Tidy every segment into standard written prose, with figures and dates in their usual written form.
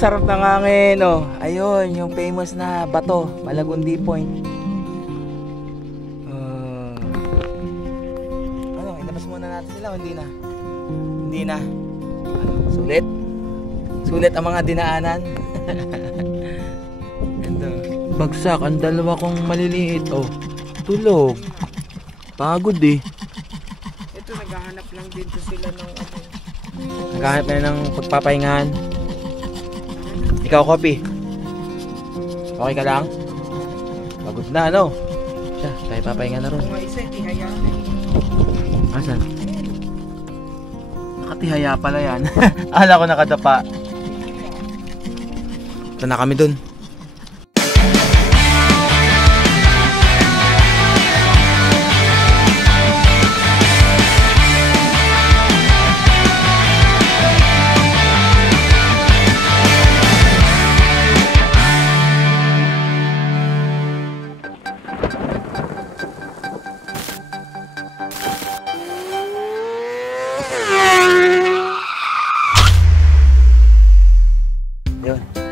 sarap ng hangin, oh. Ayun, yung famous na bato, Malagundi Point. Ano, ilabas muna natin sila, hindi na. Hindi na. Ano, sulit? Sulit ang mga dinaanan. Ito. Bagsak, ang dalawa kong maliliit, oh. Tulog. Pagod eh. Ito, naghahanap lang dito sila ng ano. Naghahanap na ng pagpapahingahan. Ikaw, Kopi. Okay ka lang? Pagod na, ano? Siya, tayo papahinga na ron. Mga isa, tihaya na. Asan? Nakatihaya pala yan. Akala ko nakadapa. Ito na kami dun.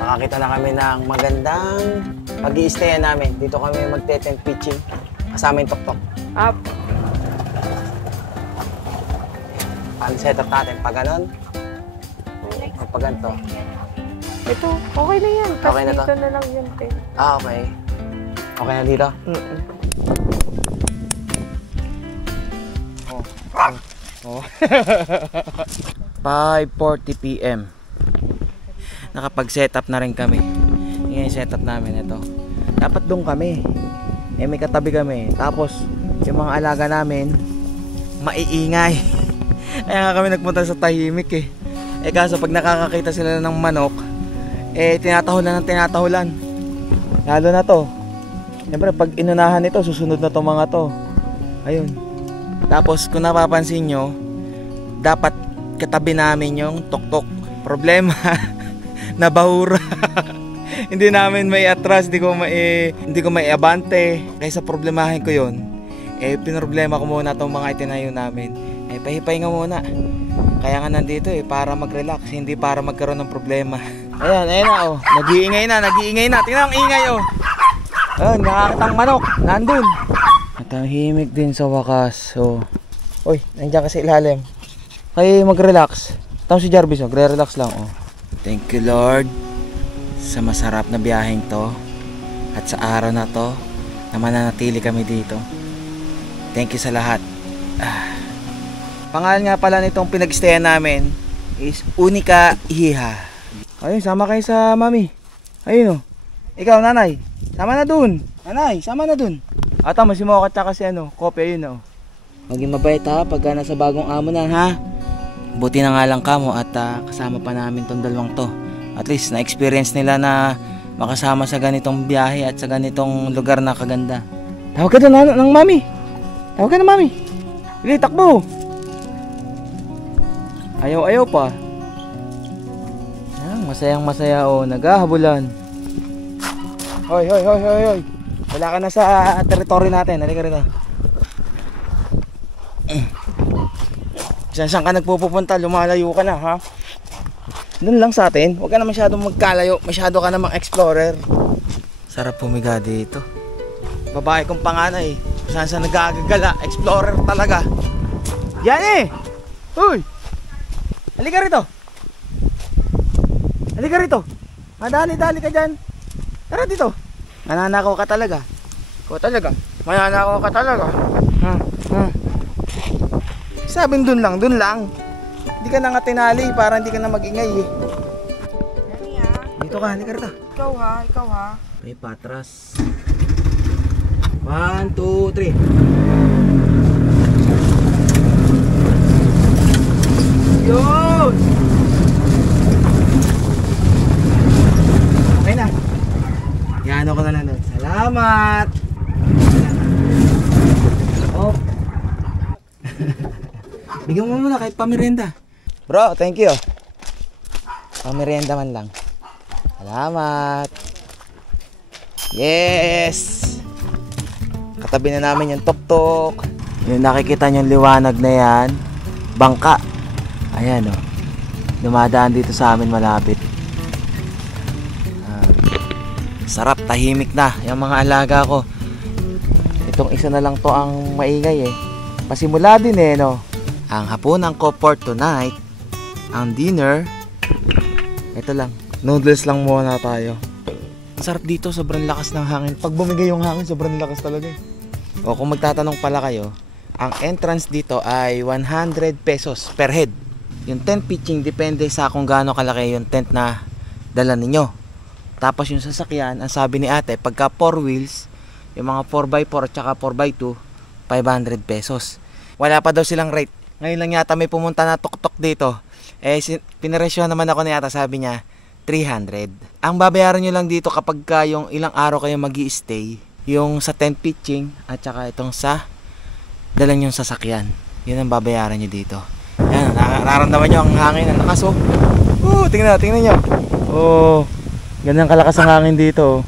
Nakakita na kami ng magandang pag-i-stayan namin. Dito kami magte-tent pitching. Kasama yung tok-tok. Up. Paano setup natin? Pag ganon? O pag ganito? Ito, okay na yan. Tapos Okay na to? dito na lang yun, te. Ah, okay. Okay na dito? Oh. 5:40 PM. Nakapag-setup na rin kami. Yan yung setup namin ito. Dapat doon kami. May katabi kami. Tapos yung mga alaga namin maiingay. Kaya nga kami nagpunta sa tahimik eh. Kaso pag nakakakita sila ng manok, tinatahulan ng tinatahulan. Lalo na to. Siyempre pag inunahan ito, susunod na to mga to. Ayun. Tapos kung napapansin nyo, dapat katabi namin yung tok-tok. Problema nabahura. Hindi namin may atras, hindi ko may abante. Kaysa problemahin ko yon, pinroblema ko muna itong mga itinayo namin. Pahipahinga muna. Kaya nga nandito para mag-relax, hindi para magkaroon ng problema. Ayan na oh. Nag-iingay na. Tingnan ang ingay oh. Ayun, nakakatang manok. Nandun. Natahimik din sa wakas. Oh. Uy, nandiyan kasi ilalim. Kaya mag-relax. Tapos si Jarvis, magre-relax lang oh. Thank you Lord sa masarap na biyaheng to at sa araw na to na mananatili kami dito. Thank you sa lahat. Pangalan nga pala nitong pinag-stayan namin is Unica Iha. Ayun, sama kayo sa mami. Ayun oh. Ikaw nanay, sama na dun. Nanay, sama na dun. Tama si Mocha at si Kopi, ayun oh. Maging mabait ha pagka nasa bagong amo na ha. Buti na nga lang kamo at kasama pa namin tong dalawang to. At least na-experience nila na makasama sa ganitong biyahe at sa ganitong lugar na kaganda. Tawag ka doon ng mami. Tawag ka na mami. Bili, takbo. Ayaw pa. Masayang masaya oh, naghahabulan. Hoy. Wala ka na sa teritoryo natin. Halika rito. Saan ka nagpupunta? Lumalayo ka na ha? Doon lang sa atin. Huwag ka na masyadong magkalayo. Masyado ka namang explorer. Sarap pumiga dito. Babae kong panganay. Saan nagagagala. Explorer talaga. Yan eh! Uy! Halika rito. Madali-dali ka dyan. Tara dito. Mananakaw ka talaga. Mananakaw ka talaga. Sabing dun lang. Hindi ka na nga tinali para hindi ka na mag-ingay eh. Dito ka, halika rito. Ikaw ha. May patras. 1, 2, 3. Yun! Okay na. Yan ako na nanood. Salamat! Oh. Bigyan mo muna kahit pamerienda. Bro, thank you. Pamerienda man lang. Salamat. Yes! Katabi na namin yung tok-tok. Yung nakikita nyo yung liwanag na yan, bangka. Ayan o. Dumadaan dito sa amin malapit. Sarap, tahimik na yung mga alaga ko. Itong isa na lang to ang maingay eh. Pasimula din eh, no? Ang hapunan ko for tonight, ang dinner, ito lang, noodles lang muna tayo. Sarap dito, sobrang lakas ng hangin. Pag bumigay yung hangin, sobrang lakas talaga eh. O kung magtatanong pala kayo, ang entrance dito ay 100 pesos per head. Yung tent pitching, depende sa kung gaano kalaki yung tent na dala ninyo. Tapos yung sasakyan, ang sabi ni ate, pagka 4 wheels, yung mga 4x4 at saka 4x2, 500 pesos. Wala pa daw silang rate. Ngayon lang yata may pumunta na tuk-tuk dito. Pinaresyohan naman ako ni ata, sabi niya, 300. Ang babayaran nyo lang dito kapag yung ilang araw kayo magi-stay, yung sa tent pitching at saka itong sa dalang yung sasakyan. Yun ang babayaran nyo dito. Yan, nararamdaman nyo ang hangin, ang lakas oh. Tingnan nyo. Oh, ganyan kalakas ang hangin dito.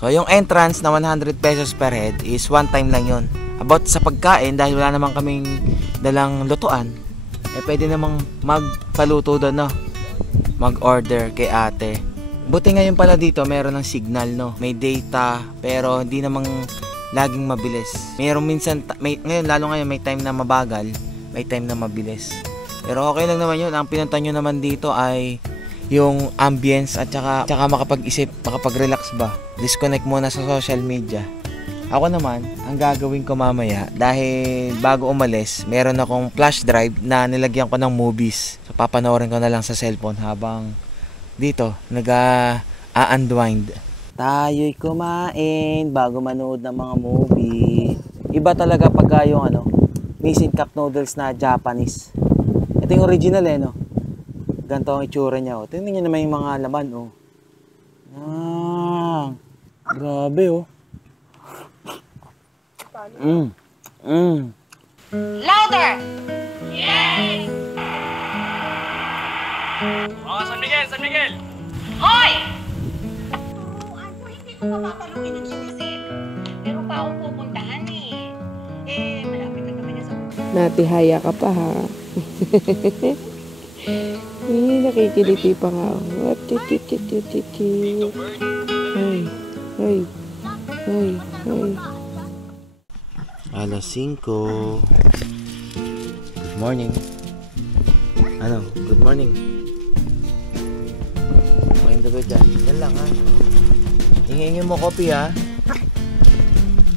So yung entrance na 100 pesos per head is one time lang yun. About sa pagkain, dahil wala naman kaming dalang lutuan, pwede namang magpaluto doon, no? Mag-order kay ate. Buti ngayon pala dito meron ng signal, no? May data, pero hindi namang laging mabilis. Meron minsan, ngayon lalo ngayon may time na mabagal, may time na mabilis. Pero okay lang naman yun. Ang pinunta nyo naman dito ay yung ambience at saka makapag-isip, makapag-relax ba. Disconnect muna sa social media. Ako naman, ang gagawin ko mamaya, dahil bago umalis, meron akong flash drive na nilagyan ko ng movies. So papanoorin ko na lang sa cellphone habang dito, nag-unwind. Tayo'y kumain bago manood ng mga movie. Iba talaga pagka yung Nissin Cup Noodles na Japanese. Ito yung original eh, no? Ganito ang itsura niya, oh. Tingnan niyo naman yung mga laman, oh. Grabe, oh. Louder! Yes! Oh, San Miguel! San Miguel! Hoy! Turuan ko, hindi ko mapapaluin ang sumisit. Meron pa akong pupuntahan eh. Malapit na kami na sa... Natihaya ka pa ha. Nakikiliti pa nga ako. Ay. Alas 5. Good morning. Good morning. Main dugo dyan. Yan lang ha. Hingingin mo kopi ha.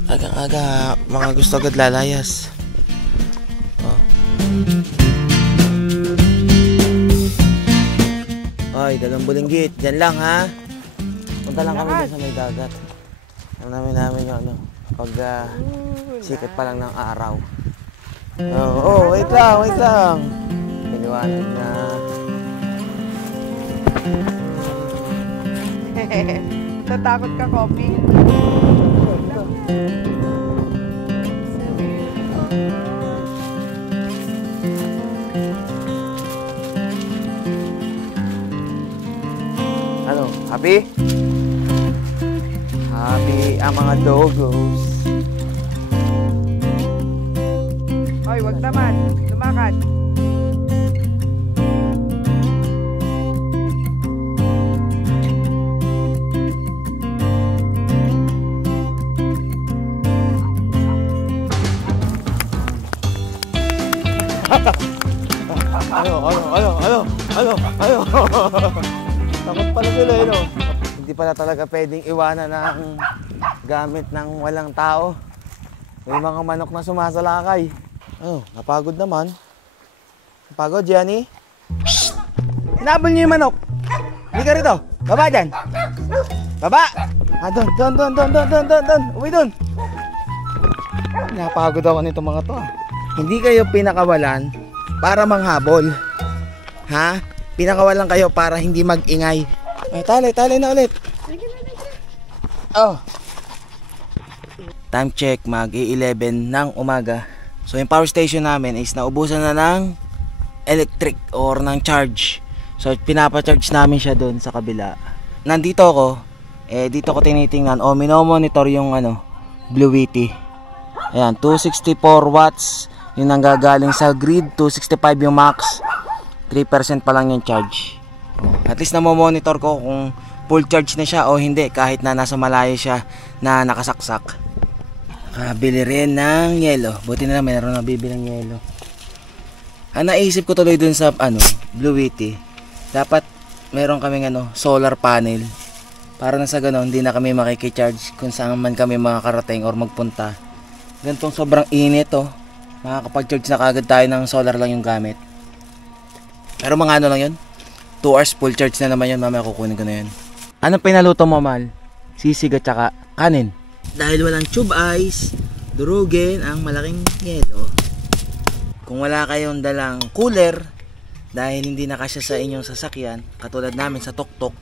Agang-aga, mga gusto agad lalayas. Oh. Ay, dalawang bulinggit. Dyan lang ha. Punta lang kami dyan sa may dagat. Namin yung pag sikat pa lang ng araw. Wait lang. Piliwanag na. Natakot ka, Kopi? Happy? Happy ang mga dogos. Hoy, wag naman. Lumakad. Ano? Takot pala sila eh, no? Hindi pala talaga pwedeng iwanan ng gamit ng walang tao. May mga manok na sumasalakay. Napagod naman. Napagod, Jenny? Hinabol niyo yung manok. Hindi ka rito. Baba dyan. Baba! Doon. Uwi doon. Napagod ako nito mga to. Hindi kayo pinakawalan para manghabol. Ha? Pinakawalan kayo para hindi mag-ingay. Tali na ulit. Time check, mag-11 ng umaga. So yung power station namin is naubusan na ng electric or ng charge. So pinapa-charge namin siya doon sa kabila. Nandito ako, dito ko tinitingnan minomonitor yung Blue Yeti. Ayan, 264 watts yung nanggagaling sa grid, 265 yung max. 3% pa lang yung charge. At least namomonitor ko kung full charge na siya o hindi kahit na nasa malayo siya na nakasaksak. Nakabili rin ng yelo. Buti na lang mayroon nabibili ng yelo. Ang naisip ko tuloy dun sa Blue Witty, dapat meron kaming solar panel para na sa ganoon hindi na kami makikicharge kung saan man kami makakarating or magpunta. Ganitong sobrang init makakapag-charge na kagad tayo ng solar lang yung gamit. Pero mga lang yun, 2 hours full charge na naman yun. Mamaya kukunin ko na yun. Anong pinaluto mo, Mal? Sisig at saka kanin. Dahil walang tube ice, durugin ang malaking yelo. Kung wala kayong dalang cooler, dahil hindi na kasya sa inyong sasakyan, katulad namin sa tuktok,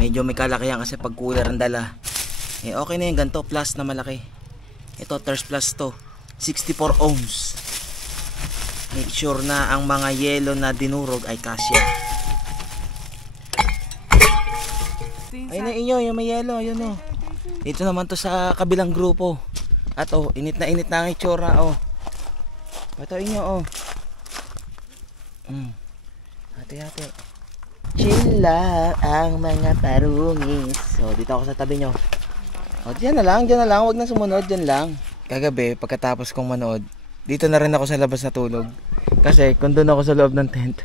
medyo may kalakihan kasi pag cooler ang dala. Okay na yung ganito, plus na malaki. Ito, Thirst Plus to, 64 ohms. Make sure na ang mga yelo na dinurog ay kasya. Ayun na inyo, yung may yelo, yun Dito naman to sa kabilang grupo. At init na ang itsura Ito inyo Hati-hati. Chill lang ang mga parungis. Dito ako sa tabi nyo. Diyan na lang, wag na sumunod, diyan lang. Kagabi, pagkatapos kong manood, dito na rin ako sa labas na tulog. Kasi kung doon ako sa loob ng tent,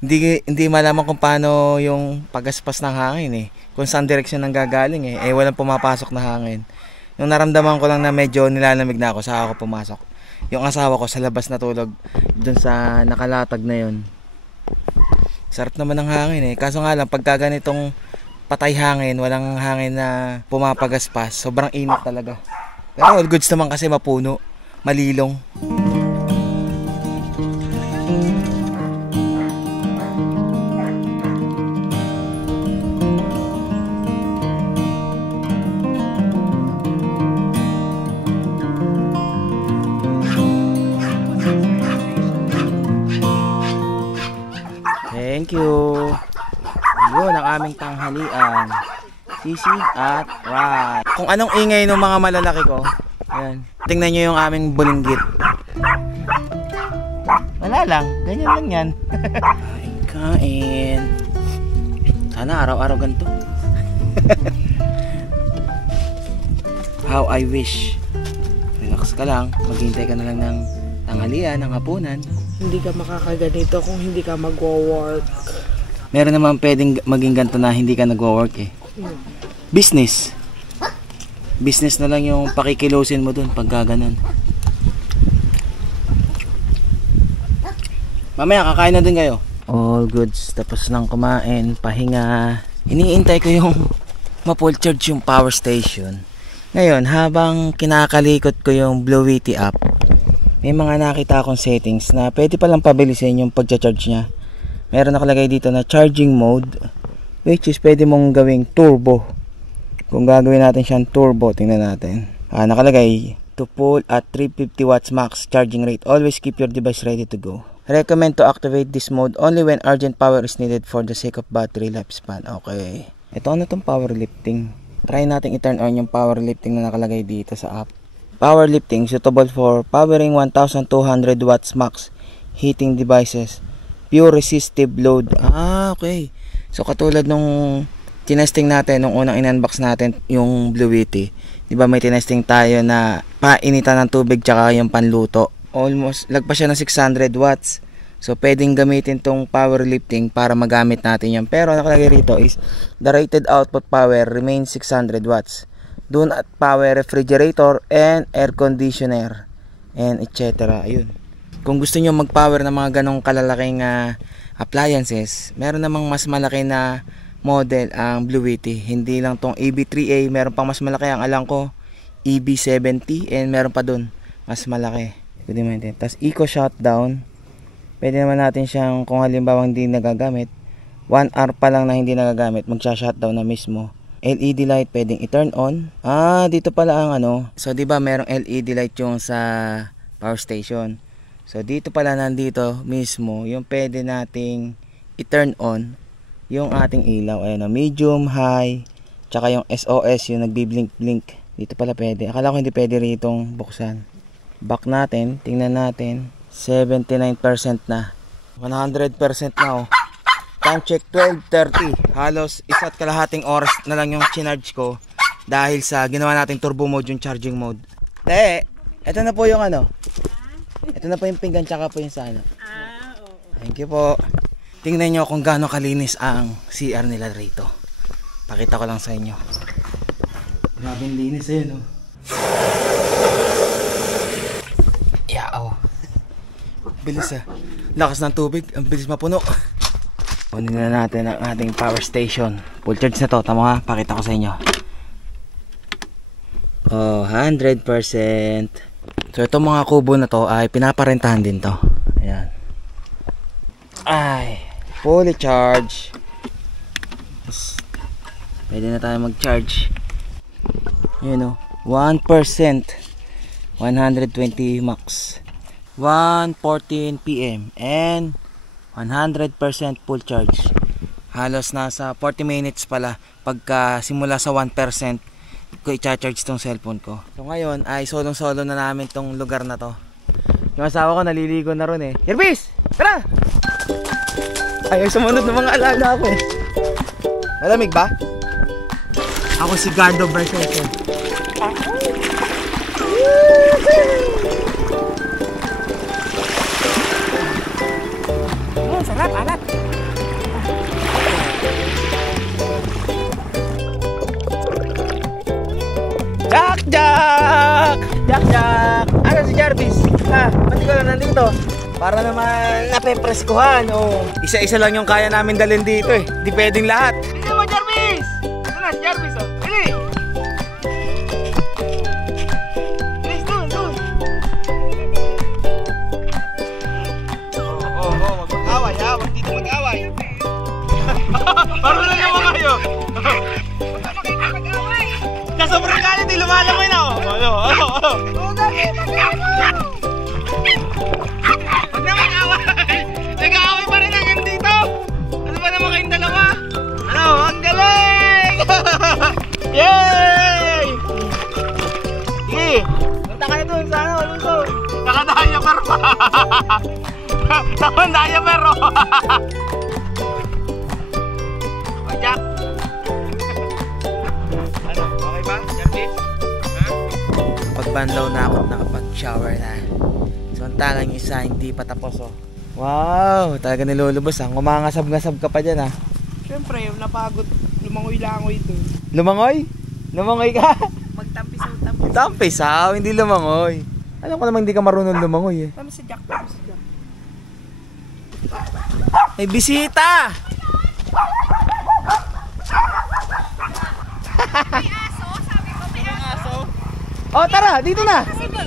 hindi malaman kung paano yung pagaspas ng hangin kung saan direksyon nang gagaling walang pumapasok na hangin. Nung naramdaman ko lang na medyo nilalamig na ako, saka ako pumasok. Yung asawa ko sa labas na tulog doon sa nakalatag na yun. Sarap naman ng hangin kaso nga lang pagka ganitong patay hangin, walang hangin na pumapagaspas, sobrang init talaga. Pero all goods naman kasi mapuno, malilong. Thank you. Yun ang aming tanghalian. Sisig at rice. Kung anong ingay ng mga malalaki ko. Ayan. Tingnan nyo yung aming bulinggit. Wala lang. Ganyan lang yan. Kain. Sana araw-araw ganito. How I wish. Relax ka lang. Maghintay ka na lang ng tanghalian, ng hapunan. Hindi ka makakaganito kung hindi ka magwo-work. Meron naman pwedeng maging ganito na hindi ka nagwo-work Business. Business na lang yung pakikilusin mo dun pag gaganon. Mamaya kakain na din kayo. All goods. Tapos lang kumain, pahinga. Iniintay ko yung ma-full charge yung power station. Ngayon, habang kinakalikot ko yung Blue Witty app, may mga nakita akong settings na pwede palang pabilisin yung pagcha-charge nya. Meron nakalagay dito na charging mode, which is pwede mong gawing turbo. Kung gagawin natin siyang turbo, tingnan natin. Nakalagay to full at 350 watts max charging rate. Always keep your device ready to go. Recommend to activate this mode only when urgent power is needed for the sake of battery lifespan. Okay. Ito tong powerlifting. Try natin i-turn on yung powerlifting na nakalagay dito sa app. Powerlifting suitable for powering 1200 watts max heating devices. Pure resistive load. Okay. So katulad nung tinesting natin nung unang in-unbox natin yung Blue Witty. 'Di ba may tinesting tayo na painitan ng tubig tsaka yung panluto. Almost lagpas siya ng 600 watts. So pwedeng gamitin tong powerlifting para magamit natin yan. Pero nakalagay rito is the rated output power remains 600 watts. Do not power refrigerator and air conditioner and etc. Ayun. Kung gusto niyo mag-power ng mga ganong kalalaking appliances, meron namang mas malaki na model ang Blue Witty. Hindi lang tong EB3A, meron pang mas malaki ang alam ko, EB70 and meron pa dun mas malaki. Pwede mo natin. Tapos eco shutdown. Pwede naman natin siyang kung halimbawa hindi nagagamit, 1 hour pa lang na hindi nagagamit, magsha-shutdown na mismo. LED light pwedeng i-turn on. Dito pala ang So, di ba merong LED light yung sa power station. So, dito pala nandito mismo yung pwede nating i-turn on yung ating ilaw. Ayan medium, high, tsaka yung SOS yung nagbi-blink-blink. Dito pala pwede. Akala ko hindi pwede ritong buksan. Back natin, tingnan natin. 79% na. 100% na Time check 12:30. Halos 1.5 oras na lang yung chinarge ko dahil sa ginawa nating turbo mode, yung charging mode. Ito na po yung ano. Ito na po yung pinggan tsaka po yung sana. Oo. Thank you po. Tingnan nyo kung gaano kalinis ang CR nila rito. Pakita ko lang sa inyo. Grabe yung linis ayun oh. Yao. Bilis ah. Lakas ng tubig. Ang bilis mapuno. Kunin na natin ang ating power station. Full charge na to. Tama ha. Pakita ko sa inyo. Oh, 100%. So itong mga kubo na to ay pinaparentahan din to. Ayan. Ay, fully charge. Pwede na tayo mag-charge. Ayan o. 1%. 120 max. 1:14 PM and 100% full charge. Halos nasa 40 minutes pala pagka simula sa 1% ko i-charge tong cellphone ko. So ngayon ay solo na namin tong lugar na to. Yung asawa ko naliligo na ron eh. Yerbis! Tara! Ayaw sumunod ng mga alaga ako eh. Malamig ba? Ako si Gardo Berkeley. Sarap, alat. Jack! Ano si Jarvis? Ha? Pati ko lang nandito. Para naman napepreskuhan. Oh. Isa-isa lang yung kaya namin dalhin dito eh. Di pwedeng lahat. Dito mo, Jarvis! Ito na si Jarvis oh. Dili! Bilis, doon! Wag mag-away ha. Wag dito mag-away. Parang na naman kayo. Huwag ka makikipag-away! Sa sobrang galit, di lumalamay na oh. Ano? Huwag ka makikipag-away! Huwag na mag-away! Nag-aaway pa rin hanggang dito! Ano ba naman kayong dalawa? Ano? Ang galing! Yay! Sige! Punta kayo dun sa ano, Luzon! Naka-diaper pa! Naka-diaper oh! O, Jack! Ano? Okay ba? Jarvis? Ha? Pagbanlaw na ako, nakapag-shower na. Samantalang yung isa hindi pa tapos oh. Wow, talaga nilulubos ah. Umangasab-ngasab ka pa dyan ah. Siyempre, napagod. Lumangoy-langoy doon. Lumangoy? Lumangoy ka? Magtampisaw-tampisaw. Tampisaw, hindi lumangoy. Alam ko naman hindi ka marunong lumangoy eh. Tama si Jack. May bisita! May aso, sabi ko may aso. Oh tara, dito na!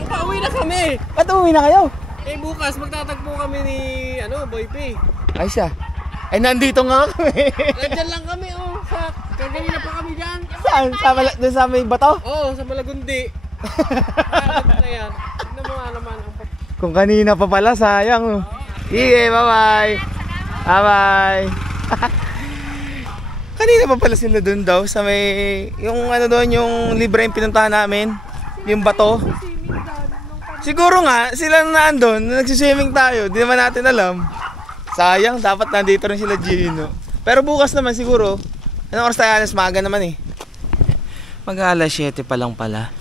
Pauwi na kami. Ba't umuwi na kayo? Eh bukas magtatagpo kami ni Boy P. Ay siya. Ay nandito nga kami. Nandyan lang kami oh. Kanina pa kami dyan. Saan? Doon sa may bato? Oo, sa Malagundi. Bakit na yan? Tignan mo nga naman. Kung kanina pa pala, sayang no. Sige, bye-bye. Bye-bye. Kanina pa pala sila doon daw sa may yung ano doon yung libre yung pinuntahan namin, yung bato. Siguro nga sila na nandoon, nagsiswimming tayo, di naman natin alam. Sayang, dapat nandito rin sila Gino. Pero bukas naman siguro. Anong oras tayo? Alas maaga naman eh. Mag-alas 7 pa lang pala.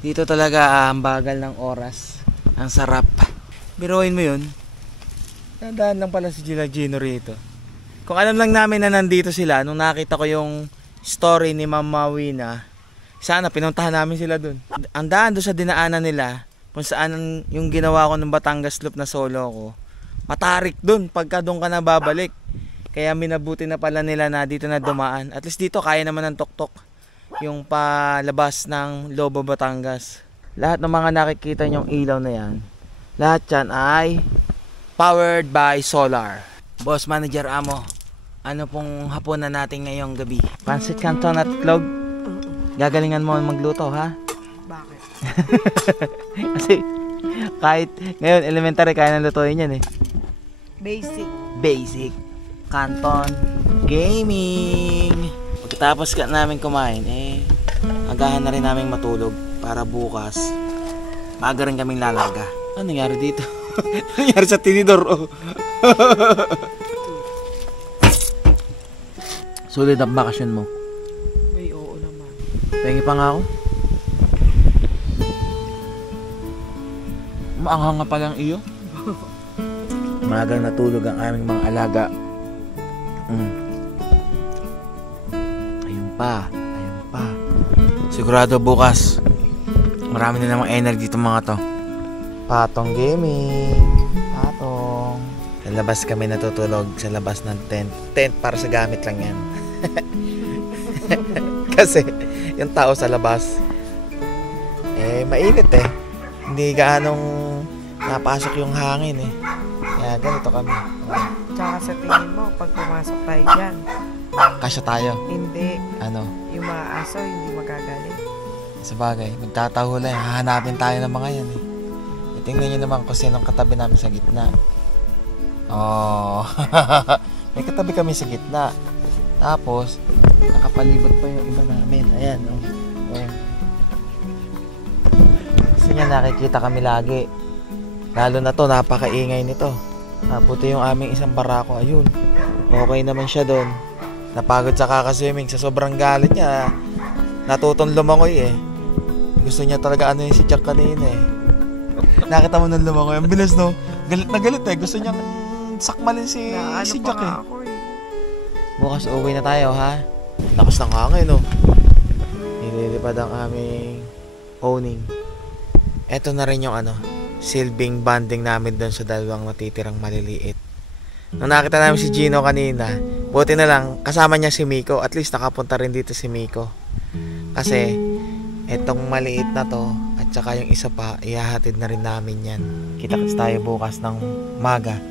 Dito talaga ang bagal ng oras. Ang sarap. Biruin mo yun. Nadaan lang pala si Gino rito. Kung alam lang namin na nandito sila, nung nakita ko yung story ni Mama Wina, sana pinuntahan namin sila dun. Ang daan doon sa dinaanan nila, kung saan yung ginawa ko ng Batangas Loop na solo ko, matarik dun pagka doon ka na babalik. Kaya minabuti na pala nila na dito na dumaan. At least dito kaya naman ng tuktok yung palabas ng Lobo Batangas. Lahat ng mga nakikita nyong ilaw na yan, lahat yan ay powered by solar. Boss Manager Amo, ano pong hapunan natin ngayong gabi? Pancit Canton at Clog? Gagalingan mo magluto ha? Bakit? Kasi kahit ngayon elementary kaya nang lutuin yan eh. Basic Canton Gaming. Pagkatapos namin kumain eh agahan na rin namin matulog para bukas maaga rin kaming lalarga. Ano nangyari dito? Ano nangyari sa tinidor oh? Sulit ang bakasyon mo. Ay, oo naman. Pengi pa nga ako. Maanghang nga palang iyo. Magang natulog ang aming mga alaga. Ayun pa. Sigurado bukas marami na namang energy itong mga to. Patong gaming. Patong. Sa labas kami natutulog. Sa labas ng tent. Tent para sa gamit lang yan. Kasi yung tao sa labas mainit hindi gaanong napasok yung hangin kaya ganito kami. Tsaka sa tingin mo, pag pumasok tayo dyan, Kasya tayo. hindi. Ano? Yung mga aso, hindi magagaling. Sa bagay, magtataho lang. Hahanapin tayo ng mga yan Tingnan nyo naman kung sinong katabi namin sa gitna. Oh. May katabi kami sa gitna. Tapos nakapalibot pa yung iba namin. Ayan, Ayan. Kasi niya nakikita kami lagi. Lalo na to, napakaingay nito. Buti yung aming isang barako. Ayun. Okay naman siya doon. Napagod sa kakaswimming. Sa sobrang galit niya, natutong lumangoy Gusto niya talaga si Jack kanina Nakita mo nang lumangoy. Ang bilis no. Galit na galit Gusto niyang sakmalin si Jack Ako, Bukas uwi na tayo ha. Lakas ng hangin nililipad ang aming owning. Eto na rin yung silbing banding namin doon sa dalawang natitirang maliliit. Nung nakita namin si Gino kanina, buti na lang kasama niya si Miko. At least nakapunta rin dito si Miko. Kasi etong maliit na to at saka yung isa pa, ihahatid na rin namin yan. Kita-kits tayo bukas ng maga.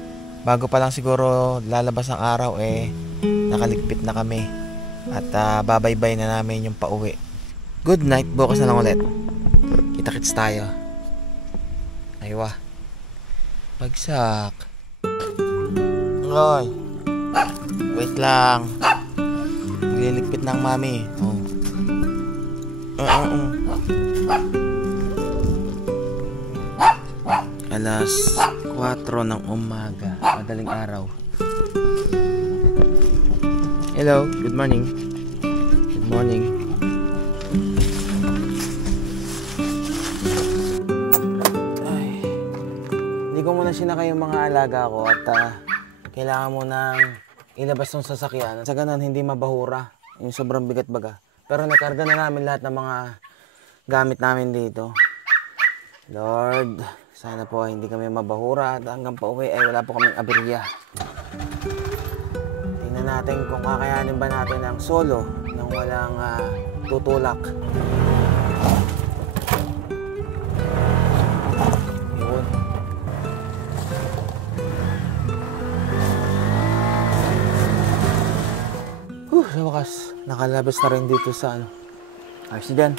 Bago pa lang siguro lalabas ang araw nakaligpit na kami. At babaybay na namin yung pauwi. Good night, bukas na lang ulit. Kita-kits tayo. Aywa. Bagsak. Ngoy. Wait lang. Liligpit ng mami. Alas 4 ng umaga. Madaling araw. Hello, good morning. Good morning. Hindi ko muna sinakay yung mga alaga ko at kailangan mo nang ilabas ng sasakyan. Sa ganun, hindi mabahura. Yung sobrang bigat baga. Pero nakarga na namin lahat ng mga gamit namin dito. Lord, sana po hindi kami mabahura at hanggang pauwi ay wala po kaming aberya. Tingnan natin kung kakayanin ba natin ang solo nang walang tutulak. Sa wakas, nakalabas na rin dito sa ayos dyan.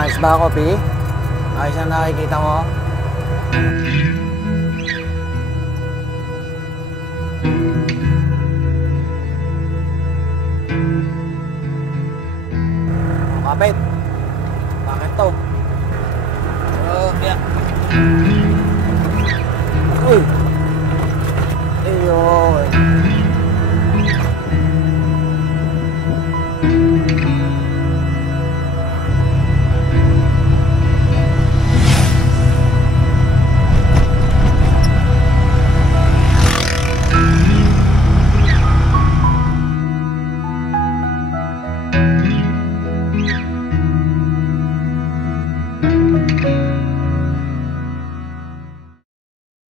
Ayos ba ako, Pi? Ayos ang nakikita mo? Kapit! Bakit to? Yeah.